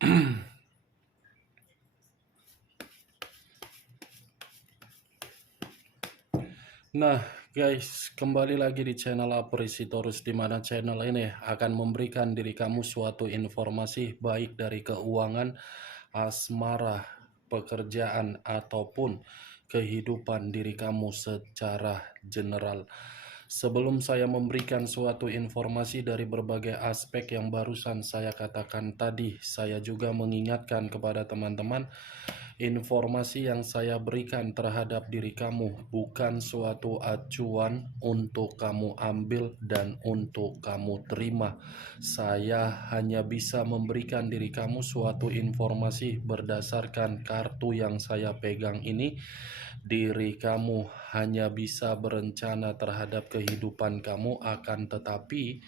Nah, guys, kembali lagi di channel Apresitorus, di mana channel ini akan memberikan diri kamu suatu informasi baik dari keuangan, asmara, pekerjaan, ataupun kehidupan diri kamu secara general. Sebelum saya memberikan suatu informasi dari berbagai aspek yang barusan saya katakan tadi, saya juga mengingatkan kepada teman-teman, informasi yang saya berikan terhadap diri kamu bukan suatu acuan untuk kamu ambil dan untuk kamu terima. Saya hanya bisa memberikan diri kamu suatu informasi berdasarkan kartu yang saya pegang ini. Diri kamu hanya bisa berencana terhadap kehidupan kamu, akan tetapi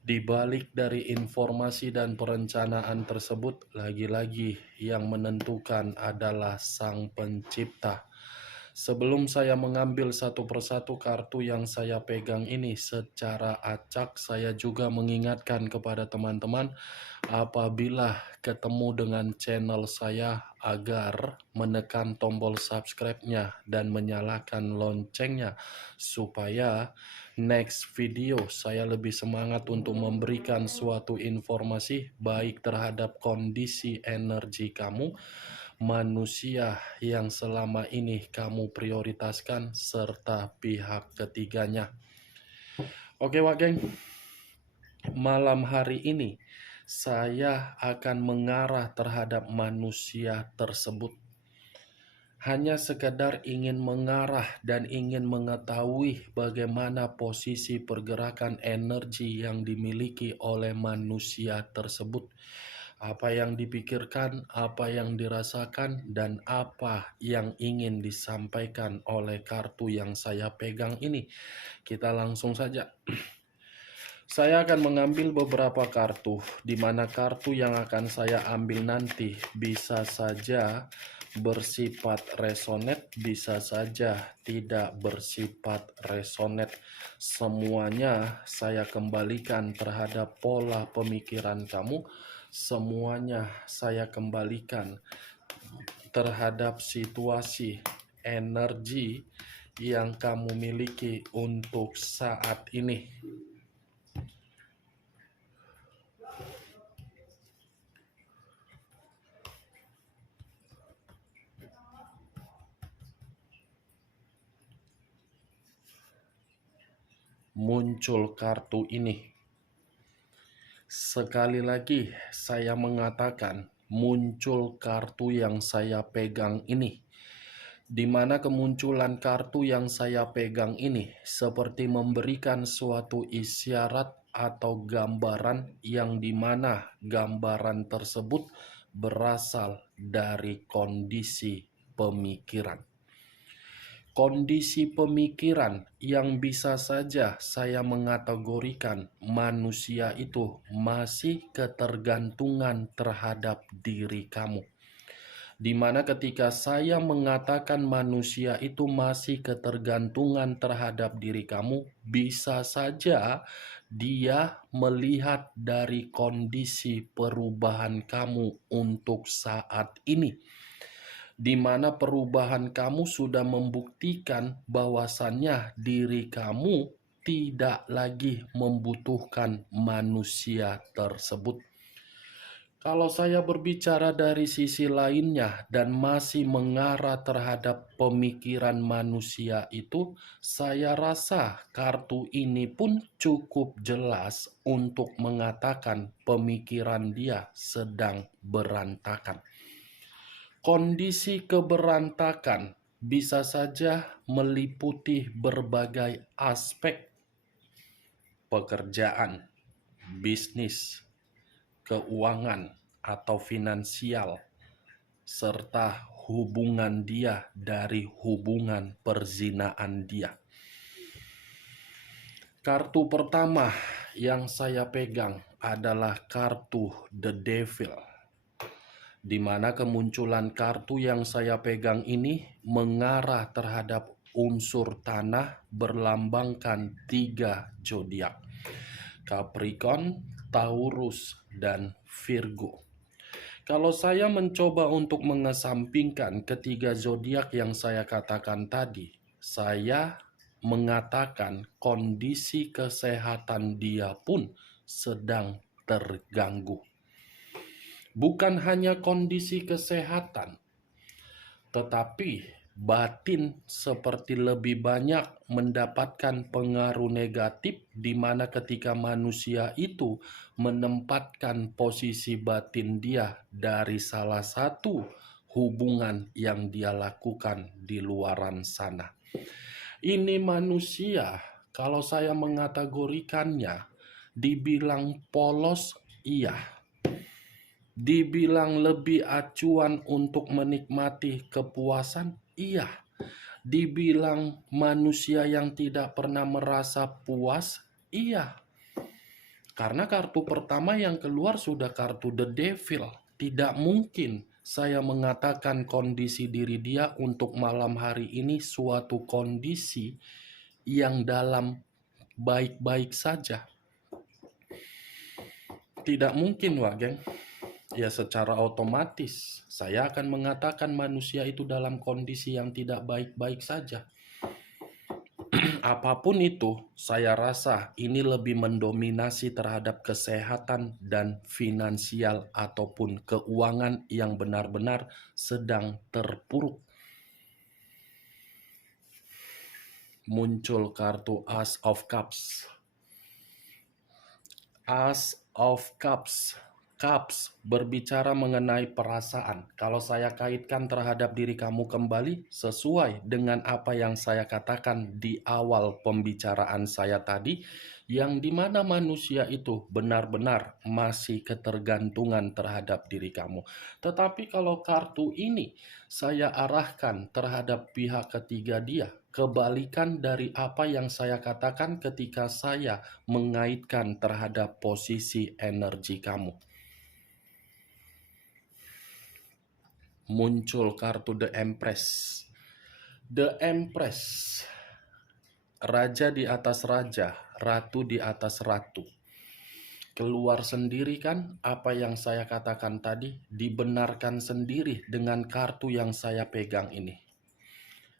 di balik dari informasi dan perencanaan tersebut, lagi-lagi yang menentukan adalah Sang Pencipta. Sebelum saya mengambil satu persatu kartu yang saya pegang ini secara acak, saya juga mengingatkan kepada teman-teman, apabila ketemu dengan channel saya, agar menekan tombol subscribe-nya dan menyalakan loncengnya, supaya next video saya lebih semangat untuk memberikan suatu informasi baik terhadap kondisi energi kamu, manusia yang selama ini kamu prioritaskan, serta pihak ketiganya. Oke, Wak Geng, malam hari ini saya akan mengarah terhadap manusia tersebut. Hanya sekedar ingin mengarah dan ingin mengetahui bagaimana posisi pergerakan energi yang dimiliki oleh manusia tersebut. Apa yang dipikirkan, apa yang dirasakan, dan apa yang ingin disampaikan oleh kartu yang saya pegang ini. Kita langsung saja. Saya akan mengambil beberapa kartu, di mana kartu yang akan saya ambil nanti bisa saja bersifat resonate, bisa saja tidak bersifat resonate. Semuanya saya kembalikan terhadap pola pemikiran kamu, semuanya saya kembalikan terhadap situasi energi yang kamu miliki untuk saat ini. Muncul kartu ini. Sekali lagi saya mengatakan, muncul kartu yang saya pegang ini. Di mana kemunculan kartu yang saya pegang ini seperti memberikan suatu isyarat atau gambaran, yang dimana gambaran tersebut berasal dari kondisi pemikiran. Kondisi pemikiran yang bisa saja saya mengategorikan manusia itu masih ketergantungan terhadap diri kamu. Di mana ketika saya mengatakan manusia itu masih ketergantungan terhadap diri kamu, bisa saja dia melihat dari kondisi perubahan kamu untuk saat ini, di mana perubahan kamu sudah membuktikan bahwasannya diri kamu tidak lagi membutuhkan manusia tersebut. Kalau saya berbicara dari sisi lainnya dan masih mengarah terhadap pemikiran manusia itu, saya rasa kartu ini pun cukup jelas untuk mengatakan pemikiran dia sedang berantakan. Kondisi keberantakan bisa saja meliputi berbagai aspek: pekerjaan, bisnis, keuangan atau finansial, serta hubungan dia dari hubungan perzinaan dia. Kartu pertama yang saya pegang adalah kartu The Devil, di mana kemunculan kartu yang saya pegang ini mengarah terhadap unsur tanah berlambangkan 3 zodiak: Capricorn, Taurus, dan Virgo. Kalau saya mencoba untuk mengesampingkan ketiga zodiak yang saya katakan tadi, saya mengatakan kondisi kesehatan dia pun sedang terganggu. Bukan hanya kondisi kesehatan, tetapi batin seperti lebih banyak mendapatkan pengaruh negatif, di mana ketika manusia itu menempatkan posisi batin dia dari salah satu hubungan yang dia lakukan di luaran sana. Ini manusia, kalau saya mengategorikannya, dibilang polos, iya. Dibilang lebih acuan untuk menikmati kepuasan, iya. Dibilang manusia yang tidak pernah merasa puas, iya. Karena kartu pertama yang keluar sudah kartu The Devil. Tidak mungkin saya mengatakan kondisi diri dia untuk malam hari ini suatu kondisi yang dalam baik-baik saja. Tidak mungkin, Wak Geng. Ya, secara otomatis saya akan mengatakan manusia itu dalam kondisi yang tidak baik-baik saja. Apapun itu, saya rasa ini lebih mendominasi terhadap kesehatan dan finansial ataupun keuangan yang benar-benar sedang terpuruk. Muncul kartu Ace of Cups. Ace of Cups. Cups berbicara mengenai perasaan. Kalau saya kaitkan terhadap diri kamu kembali, sesuai dengan apa yang saya katakan di awal pembicaraan saya tadi, yang dimana manusia itu benar-benar masih ketergantungan terhadap diri kamu. Tetapi kalau kartu ini saya arahkan terhadap pihak ketiga dia, kebalikan dari apa yang saya katakan ketika saya mengaitkan terhadap posisi energi kamu. Muncul kartu The Empress. The Empress, raja di atas raja, ratu di atas ratu. Keluar sendiri kan apa yang saya katakan tadi, dibenarkan sendiri dengan kartu yang saya pegang ini.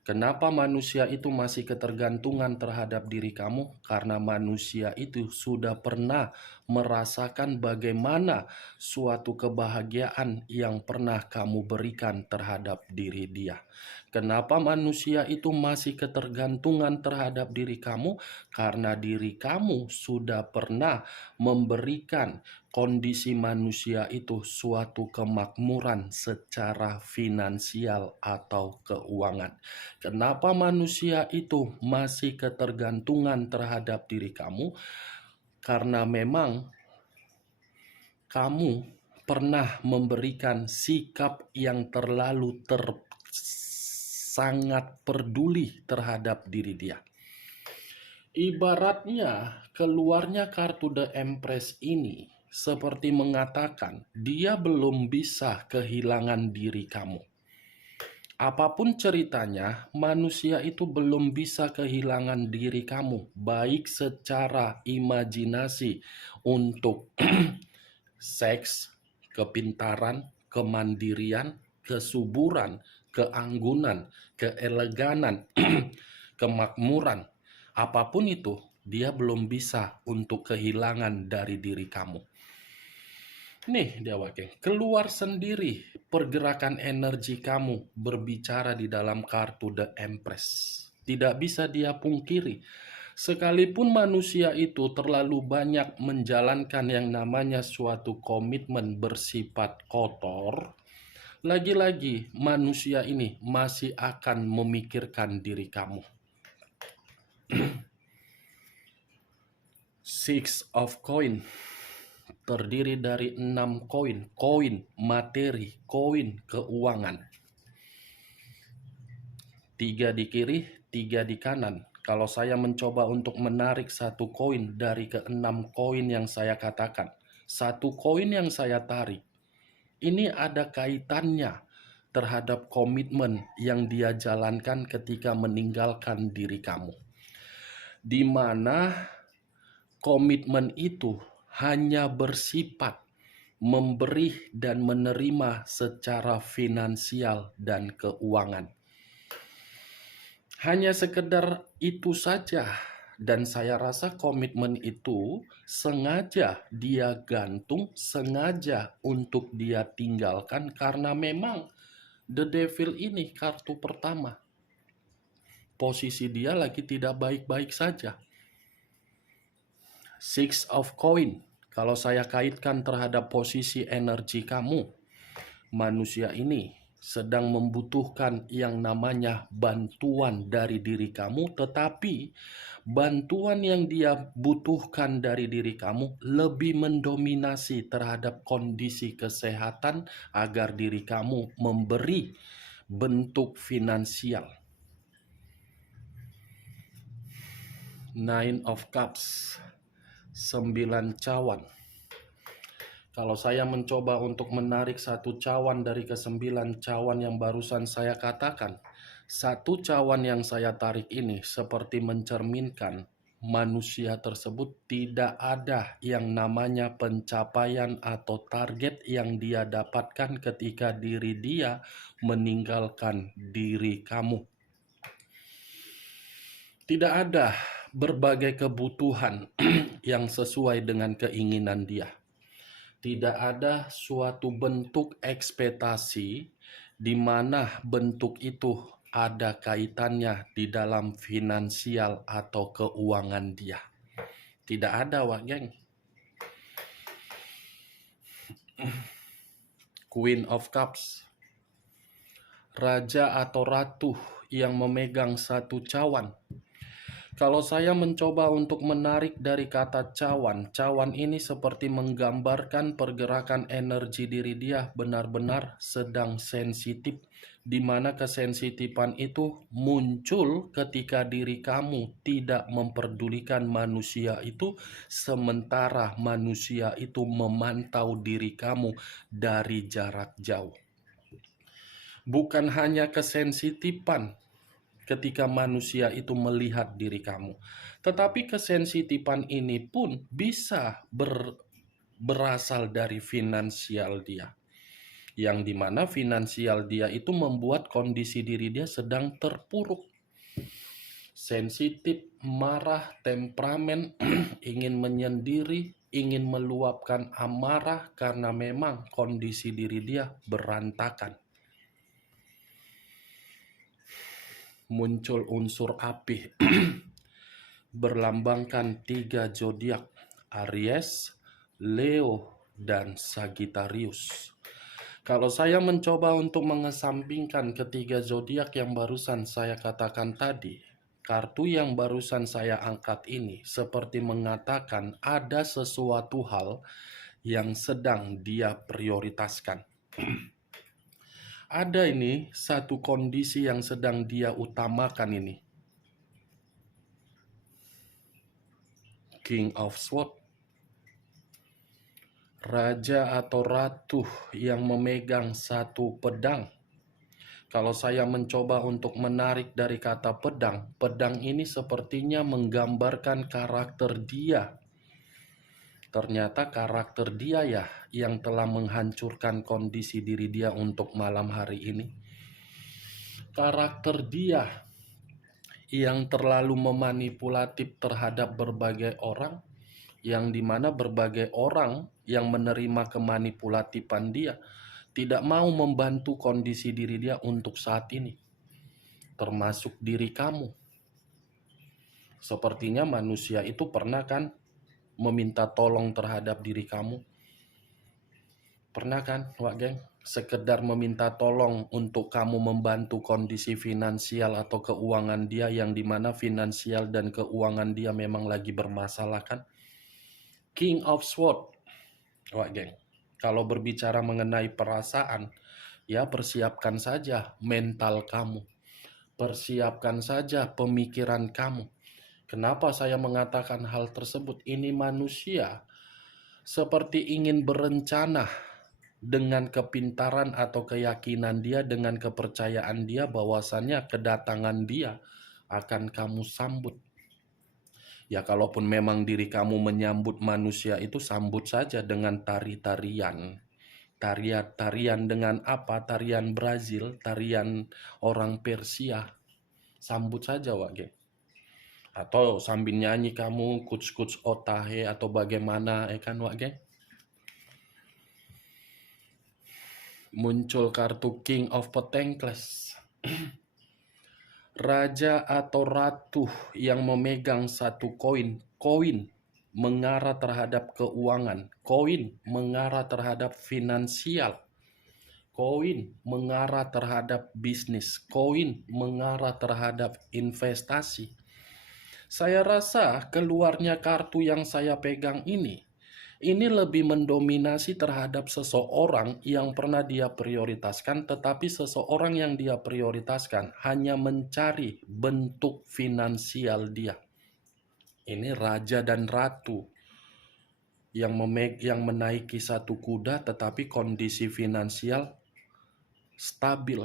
Kenapa manusia itu masih ketergantungan terhadap diri kamu? Karena manusia itu sudah pernah merasakan bagaimana suatu kebahagiaan yang pernah kamu berikan terhadap diri dia. Kenapa manusia itu masih ketergantungan terhadap diri kamu? Karena diri kamu sudah pernah memberikan kondisi manusia itu suatu kemakmuran secara finansial atau keuangan. Kenapa manusia itu masih ketergantungan terhadap diri kamu? Karena memang kamu pernah memberikan sikap yang terlalu sangat peduli terhadap diri dia. Ibaratnya keluarnya kartu The Empress ini seperti mengatakan dia belum bisa kehilangan diri kamu. Apapun ceritanya, manusia itu belum bisa kehilangan diri kamu, baik secara imajinasi untuk seks, kepintaran, kemandirian, kesuburan, keanggunan, keeleganan, kemakmuran. Apapun itu, dia belum bisa untuk kehilangan dari diri kamu. Nih dia Wak, keluar sendiri pergerakan energi kamu berbicara di dalam kartu The Empress. Tidak bisa dia pungkiri. Sekalipun manusia itu terlalu banyak menjalankan yang namanya suatu komitmen bersifat kotor, lagi-lagi manusia ini masih akan memikirkan diri kamu. Six of Coin terdiri dari 6 koin, koin materi, koin keuangan. 3 di kiri, 3 di kanan. Kalau saya mencoba untuk menarik satu koin dari ke-6 koin yang saya katakan, satu koin yang saya tarik, ini ada kaitannya terhadap komitmen yang dia jalankan ketika meninggalkan diri kamu. Di mana komitmen itu hanya bersifat memberi dan menerima secara finansial dan keuangan. Hanya sekedar itu saja. Dan saya rasa komitmen itu sengaja dia gantung, sengaja untuk dia tinggalkan karena memang the devil ini kartu pertama. Posisi dia lagi tidak baik-baik saja. Six of coin. Kalau saya kaitkan terhadap posisi energi kamu, manusia ini sedang membutuhkan yang namanya bantuan dari diri kamu, tetapi bantuan yang dia butuhkan dari diri kamu lebih mendominasi terhadap kondisi kesehatan agar diri kamu memberi bentuk finansial. Nine of Cups, 9 cawan. Kalau saya mencoba untuk menarik satu cawan dari ke-9 cawan yang barusan saya katakan, satu cawan yang saya tarik ini seperti mencerminkan manusia tersebut tidak ada yang namanya pencapaian atau target yang dia dapatkan ketika diri dia meninggalkan diri kamu. Tidak ada berbagai kebutuhan yang sesuai dengan keinginan dia. Tidak ada suatu bentuk ekspektasi di mana bentuk itu ada kaitannya di dalam finansial atau keuangan dia. Tidak ada, Wak Geng. Queen of Cups, raja atau ratu yang memegang satu cawan. Kalau saya mencoba untuk menarik dari kata cawan, cawan ini seperti menggambarkan pergerakan energi diri dia benar-benar sedang sensitif, di mana kesensitifan itu muncul ketika diri kamu tidak memperdulikan manusia itu, sementara manusia itu memantau diri kamu dari jarak jauh. Bukan hanya kesensitifan ketika manusia itu melihat diri kamu, tetapi kesensitifan ini pun bisa berasal dari finansial dia, yang dimana finansial dia itu membuat kondisi diri dia sedang terpuruk, sensitif, marah, temperamen, ingin menyendiri, ingin meluapkan amarah karena memang kondisi diri dia berantakan. Muncul unsur api berlambangkan 3 zodiak, Aries, Leo, dan Sagittarius. Kalau saya mencoba untuk mengesampingkan ketiga zodiak yang barusan saya katakan tadi, kartu yang barusan saya angkat ini seperti mengatakan ada sesuatu hal yang sedang dia prioritaskan. Ada ini satu kondisi yang sedang dia utamakan ini. King of Swords, raja atau ratu yang memegang satu pedang. Kalau saya mencoba untuk menarik dari kata pedang, pedang ini sepertinya menggambarkan karakter dia. Ternyata karakter dia ya yang telah menghancurkan kondisi diri dia untuk malam hari ini. Karakter dia yang terlalu memanipulatif terhadap berbagai orang, yang dimana berbagai orang yang menerima kemanipulatifan dia tidak mau membantu kondisi diri dia untuk saat ini, termasuk diri kamu. Sepertinya manusia itu pernah kan meminta tolong terhadap diri kamu? Pernah kan, Wak Geng? Sekedar meminta tolong untuk kamu membantu kondisi finansial atau keuangan dia, yang dimana finansial dan keuangan dia memang lagi bermasalah kan? King of Swords, Wak Geng. Kalau berbicara mengenai perasaan, ya persiapkan saja mental kamu. Persiapkan saja pemikiran kamu. Kenapa saya mengatakan hal tersebut? Ini manusia seperti ingin berencana dengan kepintaran atau keyakinan dia, dengan kepercayaan dia bahwasannya kedatangan dia akan kamu sambut. Ya kalaupun memang diri kamu menyambut manusia itu, sambut saja dengan tari-tarian. Tarian dengan apa? Tarian Brazil, tarian orang Persia. Sambut saja, Wak Geng. Atau sambil nyanyi kamu kuts-kuts otahe atau bagaimana, ya kan, Wak Geng? Muncul kartu King of Pentacles. Raja atau ratu yang memegang satu koin. Koin mengarah terhadap keuangan. Koin mengarah terhadap finansial. Koin mengarah terhadap bisnis. Koin mengarah terhadap investasi. Saya rasa keluarnya kartu yang saya pegang ini lebih mendominasi terhadap seseorang yang pernah dia prioritaskan, tetapi seseorang yang dia prioritaskan hanya mencari bentuk finansial dia. Ini raja dan ratu yang menaiki satu kuda, tetapi kondisi finansial stabil.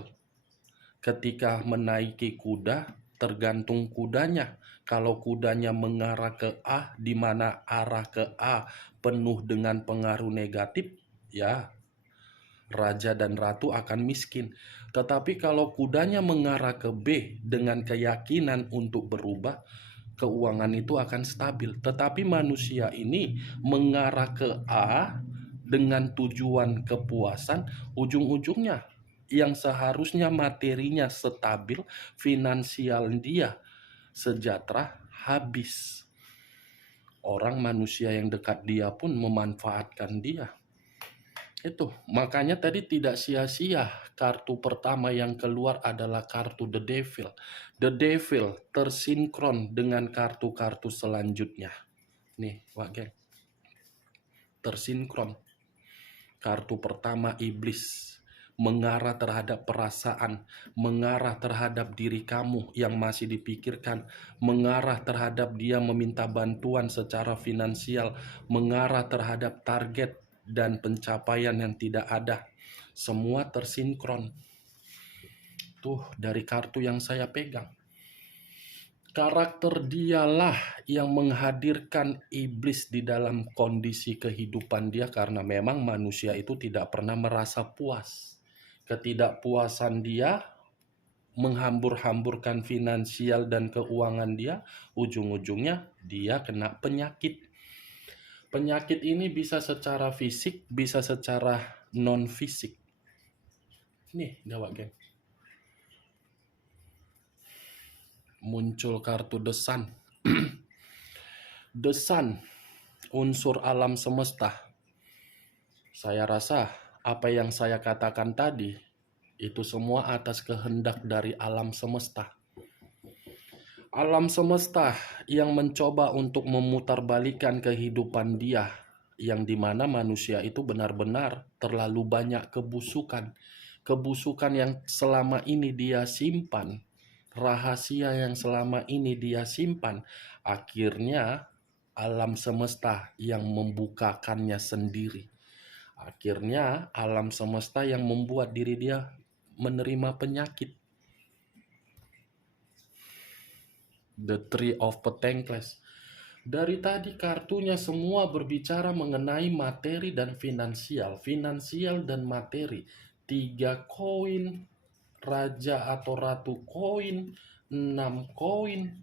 Ketika menaiki kuda, tergantung kudanya. Kalau kudanya mengarah ke A, di mana arah ke A penuh dengan pengaruh negatif, ya raja dan ratu akan miskin. Tetapi kalau kudanya mengarah ke B dengan keyakinan untuk berubah, keuangan itu akan stabil. Tetapi manusia ini mengarah ke A dengan tujuan kepuasan, ujung-ujungnya yang seharusnya materinya stabil, finansial dia sejahtera, habis. Orang manusia yang dekat dia pun memanfaatkan dia. Itu makanya tadi tidak sia-sia kartu pertama yang keluar adalah kartu The Devil. The Devil tersinkron dengan kartu-kartu selanjutnya. Nih, Wak Geng. Tersinkron. Kartu pertama iblis, mengarah terhadap perasaan, mengarah terhadap diri kamu yang masih dipikirkan, mengarah terhadap dia meminta bantuan secara finansial, mengarah terhadap target dan pencapaian yang tidak ada. Semua tersinkron. Tuh dari kartu yang saya pegang. Karakter dialah yang menghadirkan iblis di dalam kondisi kehidupan dia, karena memang manusia itu tidak pernah merasa puas. Ketidakpuasan dia menghambur-hamburkan finansial dan keuangan dia, ujung-ujungnya dia kena penyakit. Penyakit ini bisa secara fisik, bisa secara non-fisik. Nih, gawat geng. Muncul kartu The Sun. The Sun, unsur alam semesta. Saya rasa apa yang saya katakan tadi, itu semua atas kehendak dari alam semesta. Alam semesta yang mencoba untuk memutarbalikkan kehidupan dia, yang dimana manusia itu benar-benar terlalu banyak kebusukan. Kebusukan yang selama ini dia simpan, rahasia yang selama ini dia simpan, akhirnya alam semesta yang membukakannya sendiri. Akhirnya alam semesta yang membuat diri dia menerima penyakit. The Three of Pentacles. Dari tadi kartunya semua berbicara mengenai materi dan finansial. Finansial dan materi. 3 koin, raja atau ratu koin, 6 koin.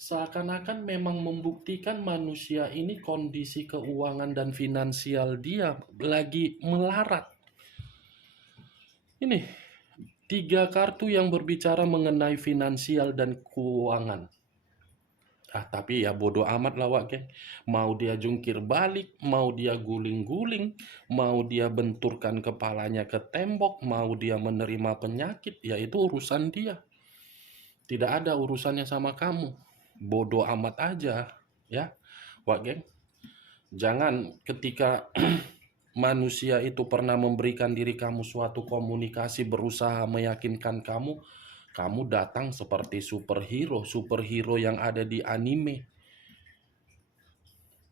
Seakan-akan memang membuktikan manusia ini kondisi keuangan dan finansial dia lagi melarat. Ini 3 kartu yang berbicara mengenai finansial dan keuangan. Tapi ya bodoh amat lah Wak Geng. Mau dia jungkir balik, mau dia guling-guling, mau dia benturkan kepalanya ke tembok, mau dia menerima penyakit, ya itu urusan dia. Tidak ada urusannya sama kamu. Bodoh amat aja, ya Wak Geng. Jangan ketika manusia itu pernah memberikan diri kamu suatu komunikasi, berusaha meyakinkan kamu datang seperti superhero yang ada di anime.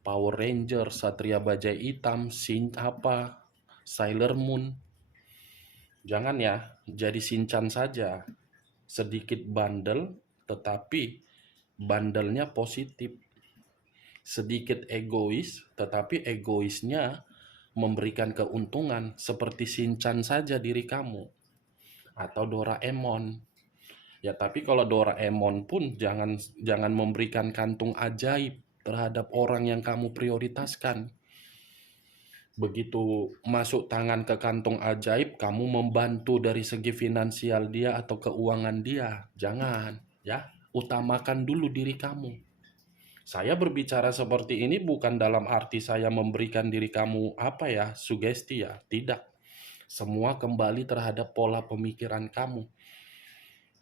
Power Ranger, Satria Bajai Hitam, Sailor Moon. Jangan ya, jadi Shinchan saja. Sedikit bandel, tetapi bandelnya positif. sedikit egois, tetapi egoisnya memberikan keuntungan seperti Shinchan saja diri kamu atau Doraemon. Ya, tapi kalau Doraemon pun jangan memberikan kantung ajaib terhadap orang yang kamu prioritaskan. Begitu masuk tangan ke kantung ajaib, kamu membantu dari segi finansial dia atau keuangan dia. Jangan, ya. Utamakan dulu diri kamu. Saya berbicara seperti ini bukan dalam arti saya memberikan diri kamu sugesti ya. Tidak. Semua kembali terhadap pola pemikiran kamu.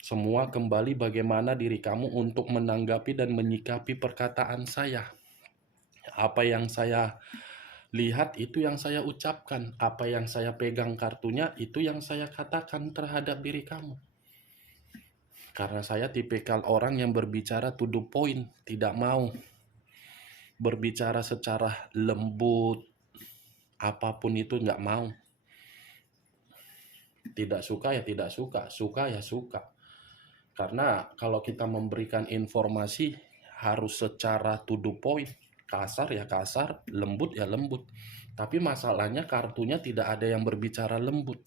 Semua kembali bagaimana diri kamu untuk menanggapi dan menyikapi perkataan saya. Apa yang saya lihat itu yang saya ucapkan, apa yang saya pegang kartunya itu yang saya katakan terhadap diri kamu. Karena saya tipikal orang yang berbicara to the point, tidak mau berbicara secara lembut, apapun itu nggak mau. Tidak suka ya tidak suka, suka ya suka. Karena kalau kita memberikan informasi harus secara to the point, kasar ya kasar, lembut ya lembut. Tapi masalahnya kartunya tidak ada yang berbicara lembut.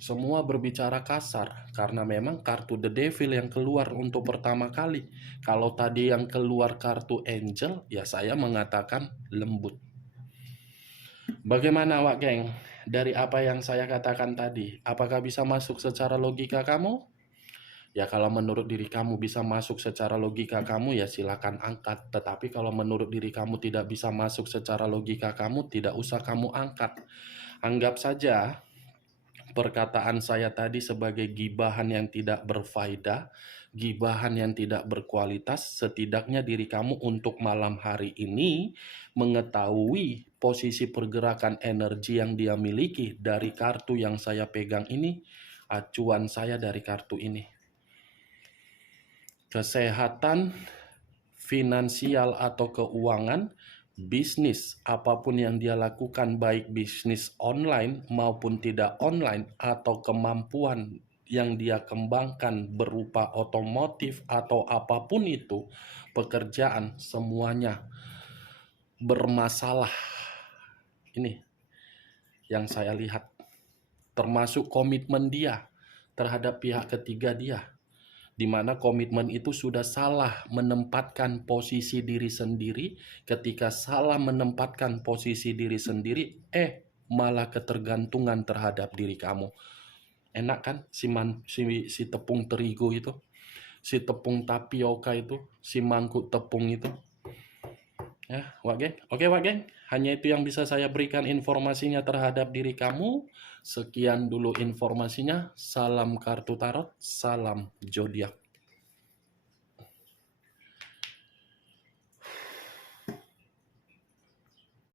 Semua berbicara kasar karena memang kartu The Devil yang keluar untuk pertama kali. Kalau tadi yang keluar kartu Angel, ya saya mengatakan lembut. Bagaimana Wak Geng? Dari apa yang saya katakan tadi, apakah bisa masuk secara logika kamu? Ya kalau menurut diri kamu bisa masuk secara logika kamu ya silakan angkat. Tetapi kalau menurut diri kamu tidak bisa masuk secara logika kamu, tidak usah kamu angkat. Anggap saja perkataan saya tadi sebagai gibahan yang tidak berfaedah, gibahan yang tidak berkualitas. Setidaknya diri kamu untuk malam hari ini mengetahui posisi pergerakan energi yang dia miliki dari kartu yang saya pegang ini, acuan saya dari kartu ini. Kesehatan, finansial atau keuangan, bisnis apapun yang dia lakukan, baik bisnis online maupun tidak online, atau kemampuan yang dia kembangkan berupa otomotif atau apapun itu, pekerjaan, semuanya bermasalah. Ini yang saya lihat, termasuk komitmen dia terhadap pihak ketiga dia, di mana komitmen itu sudah salah menempatkan posisi diri sendiri. Ketika salah menempatkan posisi diri sendiri, malah ketergantungan terhadap diri kamu. Enak kan si tepung terigu itu, si tepung tapioka itu, si mangkuk tepung itu. Ya, Wak Geng. Oke, Wak Geng. Hanya itu yang bisa saya berikan informasinya terhadap diri kamu. Sekian dulu informasinya. Salam kartu tarot, salam zodiak.